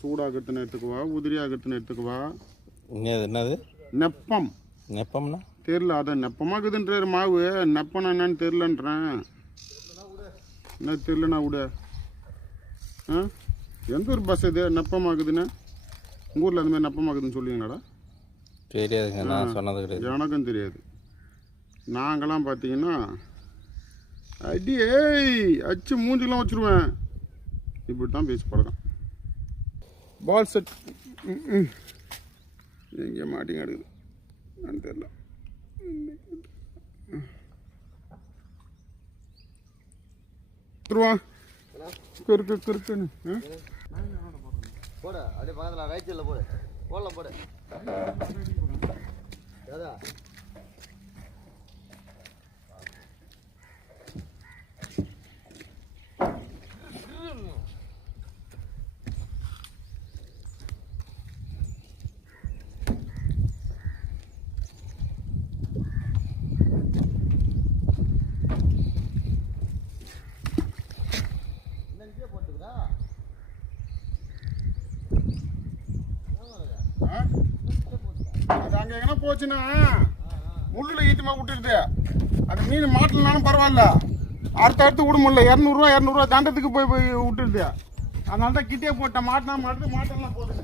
சூடாகிறதுன்னு எடுத்துக்குவா, உதிரியாகிறதுன்னு எடுத்துக்குவா. என்னது நெப்பம்? நெப்பம்னா தெரியல. அதான் நெப்பமாக்குதுன்ற மாவு, நெப்பம்னா என்னன்னு தெரிலன்றேன். என்ன தெரிலண்ணா விட. எந்த ஒரு பஸ் இது நெப்பமாக்குதுன்னு? உங்கள் ஊரில் அந்த மாதிரி நெப்பமாக்குதுன்னு சொல்லுவீங்களாடா? தெரியாதுங்க, நான் சொன்னது கிடையாது. எனக்கும் தெரியாது. நாங்களாம் பார்த்தீங்கன்னா அடியே அச்சு மூஞ்சிலாம் வச்சுருவேன். இப்படி தான் பேசி பழக்கம். பால் செட் எங்கே மாட்டிங்க எடுக்குது நான் தெரில. கிறுக்குன்னு போடு, அப்படியே பக்கத்தில் ரைட்டில் போடு, போடலாம் போடு. ஏதா போட்டுக்கிறா அது அங்கே எங்கன்னா போச்சுன்னா முள்ளில் ஈட்டமாக விட்டுருது. அது மீன் மாட்டலனாலும் பரவாயில்ல, அடுத்து விட முடியல. 200 ரூபா தாண்டத்துக்கு போய் விட்டுருது. அதனால தான் கிட்டே போட்டேன். மாட்டினா மாட்டலாம் போகுது.